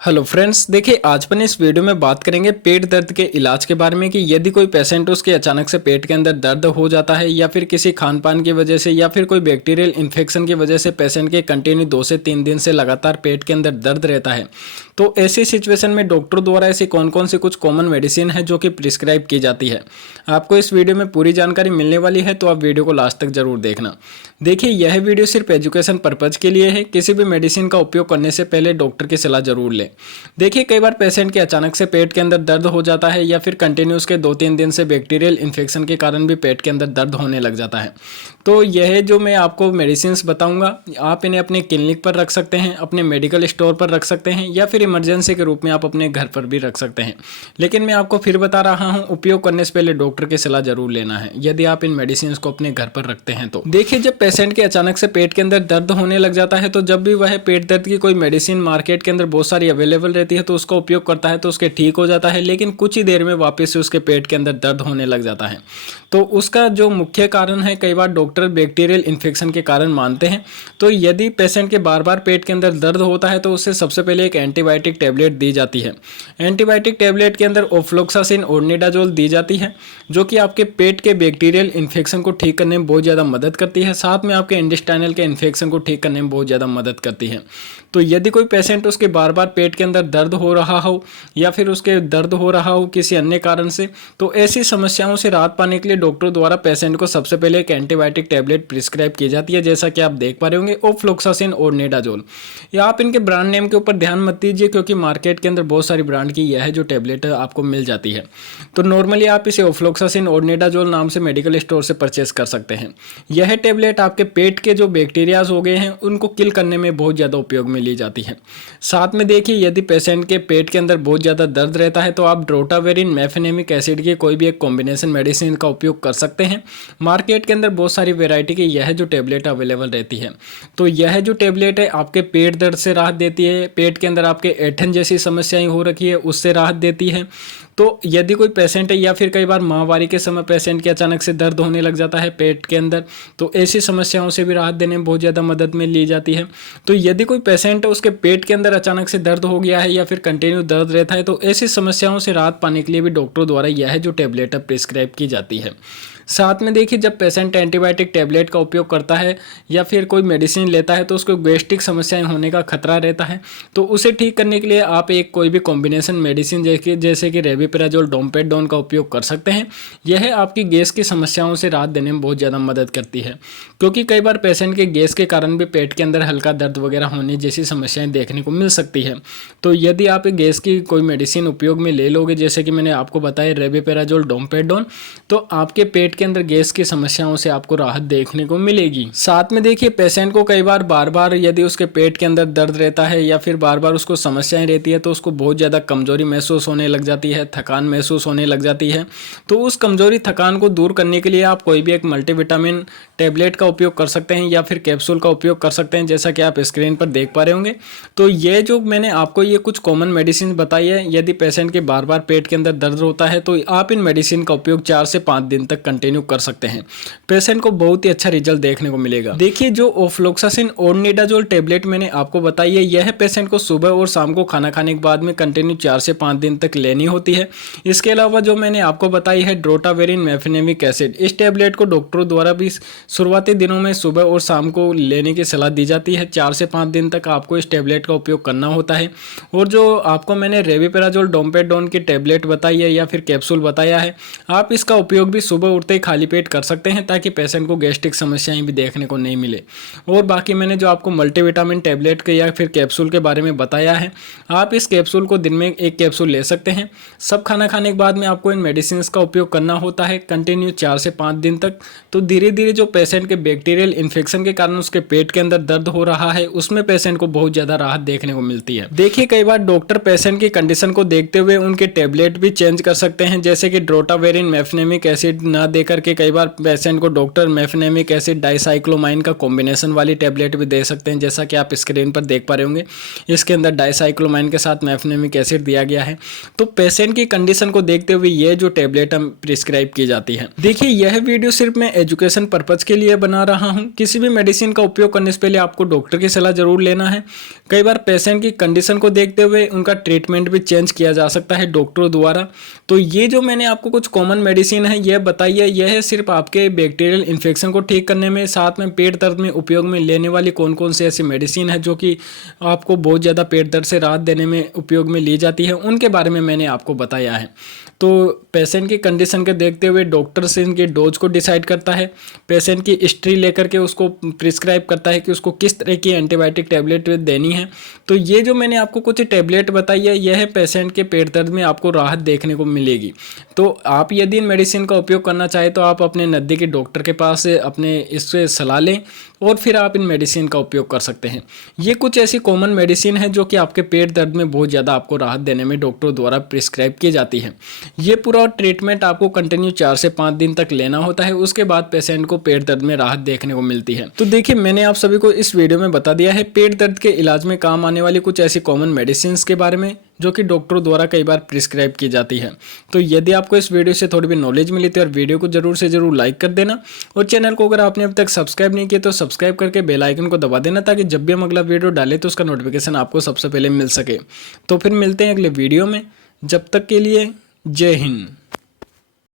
Hello friends, देखिए आज अपन इस वीडियो में बात करेंगे पेट दर्द के इलाज के बारे में कि यदि कोई पेशेंट उसके अचानक से पेट के अंदर दर्द हो जाता है या फिर किसी खान पान की वजह से या फिर कोई बैक्टीरियल इन्फेक्शन की वजह से पेशेंट के कंटिन्यू 2 से 3 दिन से लगातार पेट के अंदर दर्द रहता है, तो ऐसी सिचुएशन में डॉक्टर द्वारा ऐसी कौन कौन सी कुछ कॉमन मेडिसिन है जो कि प्रिस्क्राइब की जाती है। आपको इस वीडियो में पूरी जानकारी मिलने वाली है, तो आप वीडियो को लास्ट तक जरूर देखना। देखिए यह वीडियो सिर्फ एजुकेशन पर्पज के लिए है, किसी भी मेडिसिन का उपयोग करने से पहले डॉक्टर की सलाह जरूर लें। देखिए कई बार पेशेंट के अचानक से पेट के अंदर दर्द हो जाता है या फिर कंटिन्यूस के 2-3 दिन से बैक्टीरियल इन्फेक्शन के कारण भी पेट के अंदर दर्द होने लग जाता है। तो यह जो मैं आपको मेडिसिन बताऊंगा, आप इन्हें अपने क्लिनिक पर रख सकते हैं, अपने मेडिकल स्टोर पर रख सकते हैं या फिर इमरजेंसी के रूप में आप अपने घर पर भी रख सकते हैं। लेकिन मैं आपको फिर बता रहा हूं, उपयोग करने से पहले डॉक्टर की सलाह जरूर लेना है यदि आप इन मेडिसिन को अपने घर पर रखते हैं। तो देखिए जब पेशेंट के अचानक से पेट के अंदर दर्द होने लग जाता है, तो जब भी वह पेट दर्द की कोई मेडिसिन मार्केट के अंदर बहुत सारी अवेलेबल रहती है तो उसका उपयोग करता है तो उसके ठीक हो जाता है, लेकिन कुछ ही देर में वापस से उसके पेट के अंदर दर्द होने लग जाता है। तो उसका जो मुख्य कारण है, कई बार डॉक्टर बैक्टीरियल इन्फेक्शन के कारण मानते हैं। तो यदि पेशेंट के बार बार पेट के अंदर दर्द होता है तो उससे सबसे पहले एक एंटीबायोटिक टैबलेट दी जाती है। एंटीबायोटिक टैबलेट के अंदर ओफ्लोक्सासिन ओर्निडाजोल दी जाती है, जो कि आपके पेट के बैक्टीरियल इन्फेक्शन को ठीक करने में बहुत ज़्यादा मदद करती है, साथ में आपके इंटेस्टाइनल के इन्फेक्शन को ठीक करने में बहुत ज़्यादा मदद करती है। तो यदि कोई पेशेंट उसके बार बार पेट के अंदर दर्द हो रहा हो या फिर उसके दर्द हो रहा हो किसी अन्य कारण से, तो ऐसी समस्याओं से राहत पाने के लिए डॉक्टर द्वारा पेशेंट को सबसे पहले एक एंटीबायोटिक टैबलेट प्रिस्क्राइब की जाती है, जैसा कि आप देख पा रहे होंगे ओफ्लोक्सासिन और नेडाजोल। या आप इनके ब्रांड नेम के ऊपर ध्यान मत दीजिए, क्योंकि मार्केट के अंदर बहुत सारी ब्रांड की यह जो टैबलेट आपको मिल जाती है। तो नॉर्मली आप इसे ओफ्लोक्सासिन और नेडाजोल नाम से मेडिकल स्टोर से परचेस कर सकते हैं। यह टैबलेट आपके पेट के जो बैक्टीरियाज हो गए हैं उनको किल करने में बहुत ज़्यादा उपयोग में ली जाती है। साथ में देखिए यदि पेशेंट के पेट के अंदर बहुत ज़्यादा दर्द रहता है तो आप ड्रोटावेरिन मेफेनेमिक एसिड की कोई भी एक कॉम्बिनेशन मेडिसिन का उपयोग कर सकते हैं। मार्केट के अंदर बहुत सारी वैरायटी की यह जो टैबलेट अवेलेबल रहती है। तो यह जो टैबलेट है आपके पेट दर्द से राहत देती है, पेट के अंदर आपके ऐंठन जैसी समस्याएं हो रखी है उससे राहत देती है। तो यदि कोई पेशेंट है या फिर कई बार माहवारी के समय पेशेंट के अचानक से दर्द होने लग जाता है पेट के अंदर, तो ऐसी समस्याओं से भी राहत देने में बहुत ज़्यादा मदद में ली जाती है। तो यदि कोई पेशेंट है उसके पेट के अंदर अचानक से दर्द हो गया है या फिर कंटिन्यू दर्द रहता है, तो ऐसी समस्याओं से राहत पाने के लिए भी डॉक्टर द्वारा यह जो टैबलेट है प्रिस्क्राइब की जाती है। साथ में देखिए जब पेशेंट एंटीबायोटिक टैबलेट का उपयोग करता है या फिर कोई मेडिसिन लेता है तो उसको गैस्ट्रिक समस्याएं होने का खतरा रहता है। तो उसे ठीक करने के लिए आप एक कोई भी कॉम्बिनेशन मेडिसिन जैसे कि रेविपिराजोल डोम्पेडोन का उपयोग कर सकते हैं। यह आपकी गैस की समस्याओं से राहत देने में बहुत ज़्यादा मदद करती है, क्योंकि कई बार पेशेंट के गैस के कारण भी पेट के अंदर हल्का दर्द वगैरह होने जैसी समस्याएं देखने को मिल सकती है। तो यदि आप गैस की कोई मेडिसिन उपयोग में ले लोगे, जैसे कि मैंने आपको बताया रेविपिराजोल डोम्पेडोन, तो आपके पेट के अंदर गैस की समस्याओं से आपको राहत देखने को मिलेगी। साथ में देखिए पेशेंट को कई बार बार यदि उसके पेट के अंदर दर्द रहता है या फिर बार उसको समस्याएं रहती है तो उसको बहुत ज़्यादा कमजोरी महसूस होने लग जाती है, थकान महसूस होने लग जाती है। तो उस कमजोरी थकान को दूर करने के लिए आप कोई भी एक मल्टीविटामिन टैबलेट का उपयोग कर सकते हैं या फिर कैप्सूल का उपयोग कर सकते हैं, जैसा कि आप स्क्रीन पर देख पा रहे होंगे। तो ये जो मैंने आपको ये कुछ कॉमन मेडिसिन बताई है, यदि पेशेंट के बार पेट के अंदर दर्द होता है तो आप इन मेडिसिन का उपयोग 4 से 5 दिन तक कंटिन्यू कर सकते हैं। पेशेंट को बहुत ही अच्छा रिजल्ट देखने को मिलेगा। देखिए जो ओफ्लोक्सासिन ओर्निडाजोल टैबलेट मैंने आपको बताई है, यह पेशेंट को सुबह और शाम को खाना खाने के बाद में कंटिन्यू 4 से 5 दिन तक लेनी होती है। इसके अलावा जो मैंने आपको बताई है ड्रोटावेरिन मेफेनेमिक एसिड, इस टैबलेट को डॉक्टरों द्वारा भी शुरुआती दिनों में सुबह और शाम को लेने की सलाह दी जाती है। 4 से 5 दिन तक आपको इस टैबलेट का उपयोग करना होता है। और जो आपको मैंने रेविपिराजोल डोम्पेडोन की टैबलेट बताई है या फिर कैप्सूल बताया है, आप इसका उपयोग भी सुबह उठते ही खाली पेट कर सकते हैं, ताकि पेशेंट को गैस्ट्रिक समस्याएं भी देखने को नहीं मिले। और बाकी मैंने जो आपको मल्टीविटामिन टैबलेट के या फिर कैप्सूल के बारे में बताया है, आप इस कैप्सूल को दिन में एक कैप्सूल ले सकते हैं। सब खाना खाने के बाद में आपको इन मेडिसिन का उपयोग करना होता है कंटिन्यू 4 से 5 दिन तक। तो धीरे धीरे जो पेशेंट के बैक्टीरियल इन्फेक्शन के कारण उसके पेट के अंदर दर्द हो रहा है, उसमें पेशेंट को बहुत ज्यादा राहत देखने को मिलती है। देखिए कई बार डॉक्टर पेशेंट की कंडीशन को देखते हुए उनके टैबलेट भी चेंज कर सकते हैं, जैसे कि ड्रोटावेरिन मेफेनेमिक एसिड ना दे करके कई बार पेशेंट को डॉक्टर मेफेनेमिक एसिड डाइसाइक्लोमाइन का कॉम्बिनेशन वाली टैबलेट भी दे सकते हैं, जैसा कि आप स्क्रीन पर देख पा रहे होंगे। इसके अंदर डाइसाइक्लोमाइन के साथ मेफेनेमिक एसिड दिया गया है। तो पेशेंट की कंडीशन को देखते हुए ये जो टैबलेट हम प्रिस्क्राइब की जाती है। देखिए, यह वीडियो सिर्फ मैं एजुकेशन पर्पज के लिए बना रहा हूँ। किसी भी मेडिसिन का उपयोग करने से पहले आपको डॉक्टर की सलाह जरूर लेना है। कई बार पेशेंट की कंडीशन को देखते हुए उनका ट्रीटमेंट भी चेंज किया जा सकता है डॉक्टरों द्वारा। तो ये जो मैंने आपको कुछ कॉमन मेडिसिन है यह बताई है, यह सिर्फ आपके बैक्टीरियल इन्फेक्शन को ठीक करने में, साथ में पेट दर्द में उपयोग में लेने वाली कौन कौन सी ऐसी मेडिसिन है जो कि आपको बहुत ज़्यादा पेट दर्द से राहत देने में उपयोग में ली जाती है, उनके बारे में मैंने आपको बताया है। तो पेशेंट की कंडीशन के देखते हुए डॉक्टर से इनके डोज को डिसाइड करता है, पेशेंट की हिस्ट्री लेकर के उसको प्रिस्क्राइब करता है कि उसको किस तरह की एंटीबायोटिक टैबलेट देनी है। तो ये जो मैंने आपको कुछ टैबलेट बताई है, यह पेशेंट के पेट दर्द में आपको राहत देखने को मिलेगी। तो आप यदि इन मेडिसिन का उपयोग करना चाहें तो आप अपने नज़दीकी डॉक्टर के पास अपने इससे सलाह लें और फिर आप इन मेडिसिन का उपयोग कर सकते हैं। ये कुछ ऐसी कॉमन मेडिसिन है जो कि आपके पेट दर्द में बहुत ज़्यादा आपको राहत देने में डॉक्टरों द्वारा प्रिस्क्राइब की जाती है। ये पूरा ट्रीटमेंट आपको कंटिन्यू 4 से 5 दिन तक लेना होता है, उसके बाद पेशेंट को पेट दर्द में राहत देखने को मिलती है। तो देखिए, मैंने आप सभी को इस वीडियो में बता दिया है पेट दर्द के इलाज में काम आने वाली कुछ ऐसी कॉमन मेडिसिन के बारे में जो कि डॉक्टरों द्वारा कई बार प्रिस्क्राइब की जाती है। तो यदि आपको इस वीडियो से थोड़ी भी नॉलेज मिली तो यार वीडियो को जरूर से जरूर लाइक कर देना, और चैनल को अगर आपने अभी तक सब्सक्राइब नहीं किया तो सब्सक्राइब करके बेल आइकन को दबा देना, ताकि जब भी हम अगला वीडियो डालें तो उसका नोटिफिकेशन आपको सबसे पहले मिल सके। तो फिर मिलते हैं अगले वीडियो में, जब तक के लिए जय हिंद।